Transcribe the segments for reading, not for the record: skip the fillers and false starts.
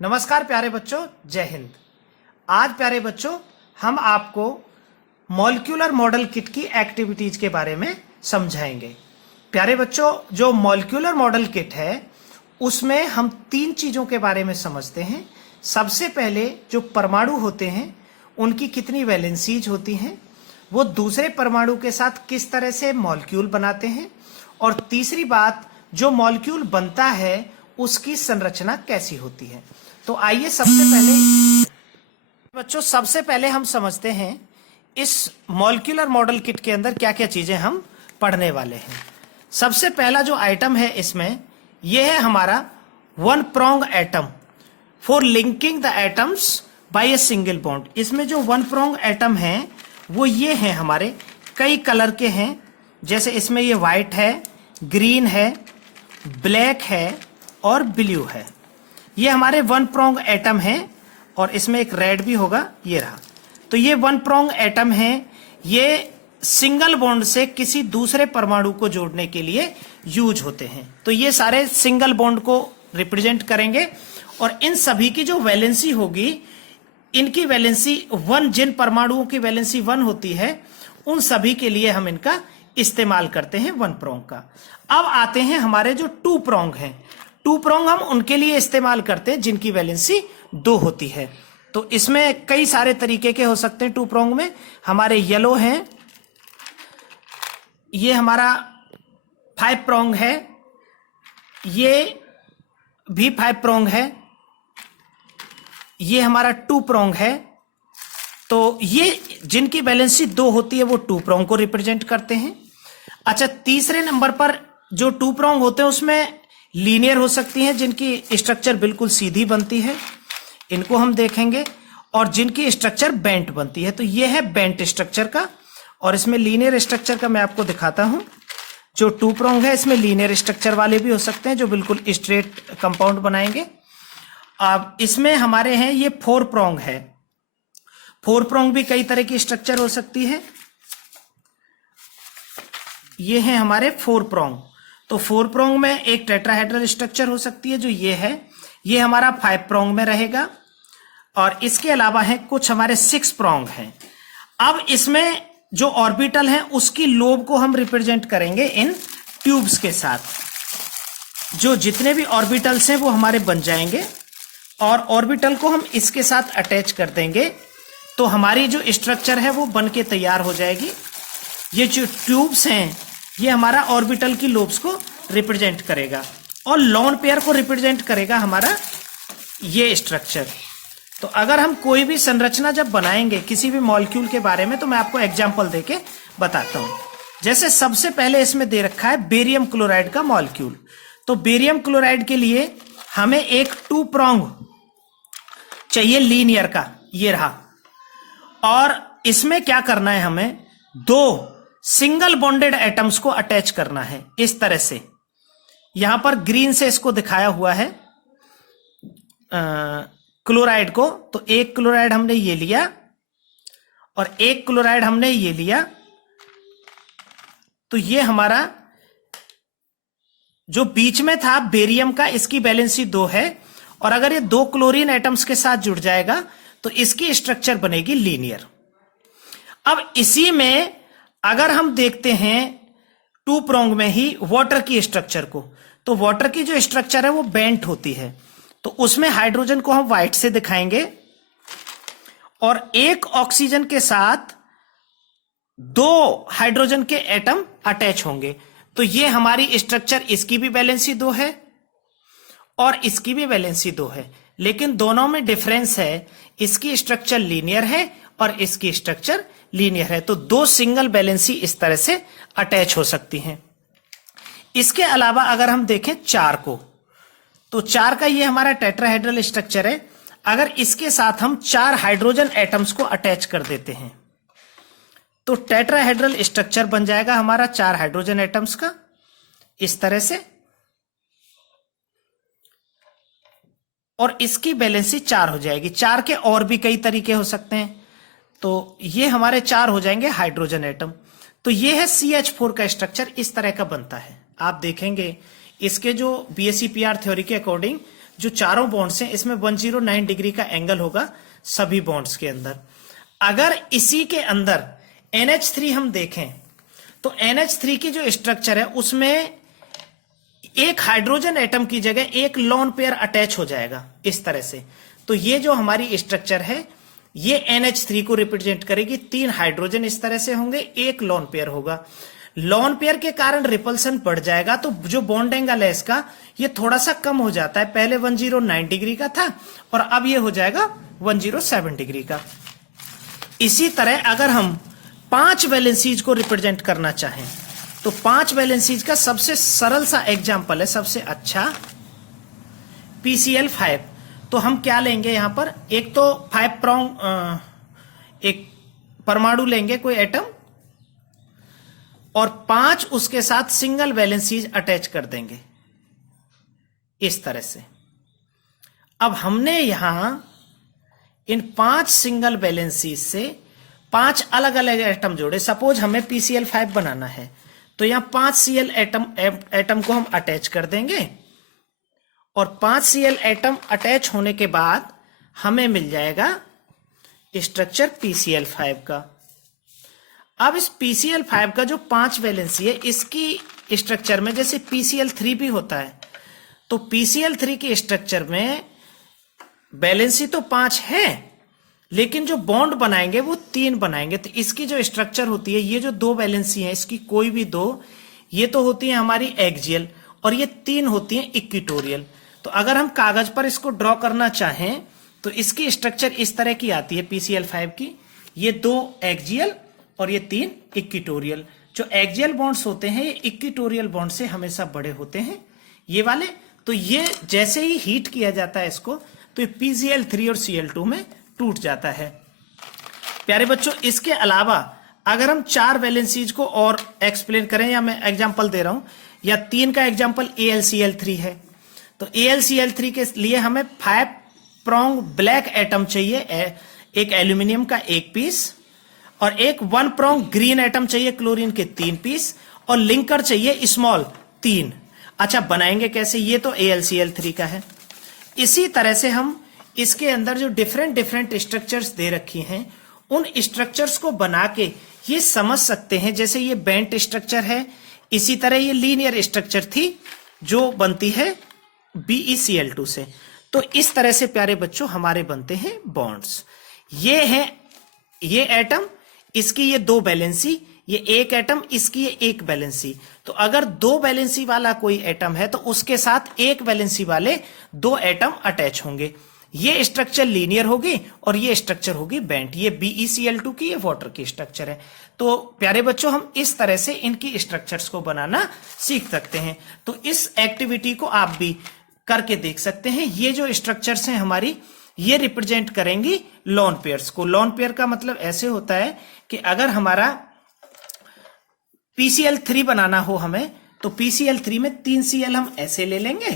नमस्कार प्यारे बच्चों, जय हिंद। आज प्यारे बच्चों हम आपको मॉलिक्यूलर मॉडल किट की एक्टिविटीज के बारे में समझाएंगे। प्यारे बच्चों, जो मॉलिक्यूलर मॉडल किट है उसमें हम तीन चीजों के बारे में समझते हैं। सबसे पहले जो परमाणु होते हैं उनकी कितनी वैलेंसीज होती हैं, वो दूसरे परमाणु के साथ किस तरह से मॉलिक्यूल बनाते हैं, और तीसरी बात जो मॉलिक्यूल बनता है उसकी संरचना कैसी होती है। तो आइए सबसे पहले हम समझते हैं इस मॉलिक्यूलर मॉडल किट के अंदर क्या क्या चीजें हम पढ़ने वाले हैं। सबसे पहला जो आइटम है इसमें यह है हमारा one prong atom for linking the atoms bye a single bond. इसमें जो वन प्रोंग एटम है वो ये है, हमारे कई कलर के हैं। जैसे इसमें ये व्हाइट है, ग्रीन है, ब्लैक है और ब्लू है। ये हमारे वन प्रोंग एटम है और इसमें एक रेड भी होगा, ये रहा। तो ये वन प्रोंग एटम है, ये सिंगल बॉन्ड से किसी दूसरे परमाणु को जोड़ने के लिए यूज होते हैं। तो ये सारे सिंगल बॉन्ड को रिप्रेजेंट करेंगे और इन सभी की जो वैलेंसी होगी, इनकी वैलेंसी वन, जिन परमाणुओं की वैलेंसी वन होती है उन सभी के लिए हम इनका इस्तेमाल करते हैं वन प्रोंग का। अब आते हैं हमारे जो टू प्रोंग हैं। टू प्रोंग हम उनके लिए इस्तेमाल करते हैं जिनकी वैलेंसी दो होती है। तो इसमें कई सारे तरीके के हो सकते हैं। टू प्रोंग में हमारे येलो हैं, ये हमारा 5 प्रोंग है, ये भी 5 प्रोंग है, ये हमारा 2 प्रोंग है। तो ये जिनकी वैलेंसी 2 होती है वो 2 प्रोंग को रिप्रेजेंट करते हैं। अच्छा, तीसरे नंबर पर जो 2 प्रोंग होते हैं उसमें लीनियर हो सकती हैं, जिनकी स्ट्रक्चर बिल्कुल सीधी बनती है, इनको हम देखेंगे, और जिनकी स्ट्रक्चर बेंट बनती है। तो ये है बेंट स्ट्रक्चर का, और इसमें लीनियर स्ट्रक्चर का मैं आपको दिखाता हूं। जो 2 प्रोंग है इसमें लीनियर स्ट्रक्चर वाले भी हो सकते हैं जो बिल्कुल स्ट्रेट कंपाउंड बनाएंगे। अब इसमें हमारे हैं ये 4 प्रोंग है। 4 प्रोंग भी कई तरह की स्ट्रक्चर हो सकती है। ये है हमारे 4 प्रोंग। तो 4 प्रोंग में एक टेट्राहेड्रल स्ट्रक्चर हो सकती है जो ये है, ये हमारा 5 प्रोंग में रहेगा। और इसके अलावा है कुछ हमारे 6 प्रोंग हैं। अब इसमें जो ऑर्बिटल है उसकी लोब को हम रिप्रेजेंट करेंगे इन ट्यूब्स के साथ। जो जितने भी ऑर्बिटल्स हैं वो हमारे बन जाएंगे और ऑर्बिटल को हम इसके साथ अटैच कर देंगे, तो हमारी जो स्ट्रक्चर है वो बन के तैयार हो जाएगी। ये जो ट्यूब्स हैं ये हमारा ऑर्बिटल की लोब्स को रिप्रेजेंट करेगा और लोन पेयर को रिप्रेजेंट करेगा हमारा ये स्ट्रक्चर। तो अगर हम कोई भी संरचना जब बनाएंगे किसी भी मॉलिक्यूल के बारे में, तो मैं आपको एग्जांपल देके बताता हूं। जैसे सबसे पहले इसमें दे रखा है बेरियम क्लोराइड का मॉलिक्यूल। तो बेरियम क्लोराइड के लिए हमें एक 2 प्रोंग चाहिए लीनियर का, ये रहा। और इसमें क्या करना है, हमें 2 सिंगल बॉन्डेड एटम्स को अटैच करना है इस तरह से। यहां पर ग्रीन से इसको दिखाया हुआ है क्लोराइड को। तो एक क्लोराइड हमने ये लिया और एक क्लोराइड हमने ये लिया। तो ये हमारा जो बीच में था बेरियम का, इसकी वैलेंसी 2 है, और अगर ये 2 क्लोरीन एटम्स के साथ जुड़ जाएगा तो इसकी स्ट्रक्चर बनेगी लीनियर। अब इसी में अगर हम देखते हैं 2 प्रोंग में ही वाटर की स्ट्रक्चर को, तो वाटर की जो स्ट्रक्चर है वो बेंट होती है। तो उसमें हाइड्रोजन को हम व्हाइट से दिखाएंगे और एक ऑक्सीजन के साथ 2 हाइड्रोजन के एटम अटैच होंगे। तो ये हमारी स्ट्रक्चर, इसकी भी वैलेंसी 2 है और इसकी भी वैलेंसी 2 है, लेकिन दोनों में डिफरेंस है, इसकी स्ट्रक्चर लीनियर है और इसकी स्ट्रक्चर लीनियर है। तो 2 सिंगल वैलेंसी इस तरह से अटैच हो सकती हैं। इसके अलावा अगर हम देखें 4 को, तो 4 का ये हमारा टेट्राहेड्रल स्ट्रक्चर है। अगर इसके साथ हम 4 हाइड्रोजन एटम्स को अटैच कर देते हैं तो टेट्राहेड्रल स्ट्रक्चर बन जाएगा हमारा 4 हाइड्रोजन एटम्स का इस तरह से, और इसकी वैलेंसी 4 हो जाएगी। 4 के और भी कई तरीके हो सकते हैं। तो ये हमारे 4 हो जाएंगे हाइड्रोजन एटम। तो ये है CH4 का स्ट्रक्चर, इस तरह का बनता है। आप देखेंगे इसके जो BSc PR थ्योरी के अकॉर्डिंग जो चारों बॉन्ड्स हैं इसमें 109 डिग्री का एंगल होगा सभी बॉन्ड्स के अंदर। अगर इसी के अंदर NH3 हम देखें तो NH3 की जो स्ट्रक्चर है उसमें एक हाइड्रोजन एटम की जगह एक लोन पेयर अटैच हो जाएगा इस तरह से। तो ये जो हमारी स्ट्रक्चर है ये NH3 को रिप्रेजेंट करेगी। 3 हाइड्रोजन इस तरह से होंगे, एक लोन पेयर होगा। लोन पेयर के कारण रिपल्सन बढ़ जाएगा तो जो बॉन्ड एंगल है इसका ये थोड़ा सा कम हो जाता है। पहले 109 डिग्री का था और अब ये हो जाएगा 107 डिग्री का। इसी तरह अगर हम 5 वैलेंसीज को रिप्रेजेंट करना चाहें तो 5 वैलेंसीज का सबसे सरल सा एग्जांपल है, सबसे अच्छा PCl5। तो हम क्या लेंगे यहां पर, एक तो 5 प्रोंग एक परमाणु लेंगे कोई एटम और 5 उसके साथ सिंगल वैलेंसीज अटैच कर देंगे इस तरह से। अब हमने यहां इन 5 सिंगल वैलेंसीज से 5 अलग अलग एटम जोड़े। सपोज हमें PCl5 बनाना है तो यहां 5 Cl एटम को हम अटैच कर देंगे और 5 Cl एटम अटैच होने के बाद हमें मिल जाएगा स्ट्रक्चर PCl5 का। अब इस PCl5 का जो 5 वैलेंसी है इसकी स्ट्रक्चर में जैसे PCl3 भी होता है तो PCl3 के स्ट्रक्चर में वैलेंसी तो 5 है लेकिन जो बॉन्ड बनाएंगे वो 3 बनाएंगे। तो इसकी जो स्ट्रक्चर होती है, ये जो 2 वैलेंसी है इसकी कोई भी 2, ये तो होती है हमारी एक्सियल और ये 3 होती है इक्विटोरियल। तो अगर हम कागज पर इसको ड्रॉ करना चाहें तो इसकी स्ट्रक्चर इस तरह की आती है PCl5 की, ये 2 एक्सियल और ये 3 इक्विटोरियल। जो एक्सियल बॉन्ड्स होते हैं ये इक्विटोरियल बॉन्ड से हमेशा बड़े होते हैं ये वाले। तो ये जैसे ही हीट किया जाता है इसको तो ये PCl3 और Cl2 में टूट जाता है। प्यारे बच्चों, इसके अलावा अगर हम 4 वैलेंसीज को और एक्सप्लेन करें, या मैं एग्जांपल दे रहा हूं, या 3 का एग्जांपल AlCl3 है तो AlCl3 के लिए हमें 5 प्रोंग ब्लैक एटम चाहिए, एक एल्यूमिनियम का 1 पीस और एक 1 प्रोंग ग्रीन एटम चाहिए क्लोरीन के 3 पीस और लिंकर चाहिए स्मॉल 3। अच्छा, बनाएंगे कैसे, ये तो AlCl3 का है। इसी तरह से हम इसके अंदर जो डिफरेंट स्ट्रक्चर्स दे रखी हैं उन स्ट्रक्चर्स को बना के ये समझ सकते हैं। जैसे ये बेंट स्ट्रक्चर है, इसी तरह ये लीनियर स्ट्रक्चर थी जो बनती है BeCl2 से। तो इस तरह से प्यारे बच्चों हमारे बनते हैं बॉन्ड्स। ये है ये एटम, इसकी ये 2 वैलेंसी, ये एक एटम, इसकी ये 1 वैलेंसी। तो अगर 2 वैलेंसी वाला कोई एटम है तो उसके साथ 1 वैलेंसी वाले 2 एटम अटैच होंगे। ये स्ट्रक्चर लीनियर होगी और ये स्ट्रक्चर होगी बेंट। ये BeCl2 की, ये वाटर की स्ट्रक्चर है। तो प्यारे बच्चों हम इस तरह से इनकी स्ट्रक्चर्स को बनाना सीख सकते हैं। तो इस एक्टिविटी को आप भी करके देख सकते हैं। ये जो स्ट्रक्चर्स हैं हमारी, ये रिप्रेजेंट करेंगी लोन पेयर्स को। लोन पेयर का मतलब ऐसे होता है कि अगर हमारा PCl3 बनाना हो हमें तो PCl3 में 3 Cl हम ऐसे ले लेंगे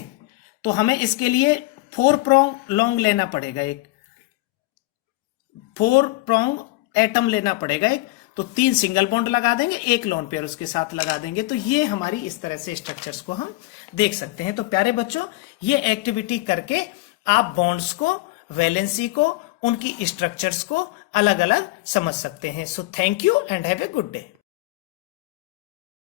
तो हमें इसके लिए 4 प्रोंग लॉन्ग लेना पड़ेगा, एक 4 प्रोंग एटम लेना पड़ेगा एक। तो 3 सिंगल बॉन्ड लगा देंगे, 1 लोन पेयर उसके साथ लगा देंगे। तो ये हमारी इस तरह से स्ट्रक्चर्स को हम देख सकते हैं। तो प्यारे बच्चों, ये एक्टिविटी करके आप बॉन्ड्स को, वैलेंसी को, उनकी स्ट्रक्चर्स को अलग अलग समझ सकते हैं। So thank you and have a good day.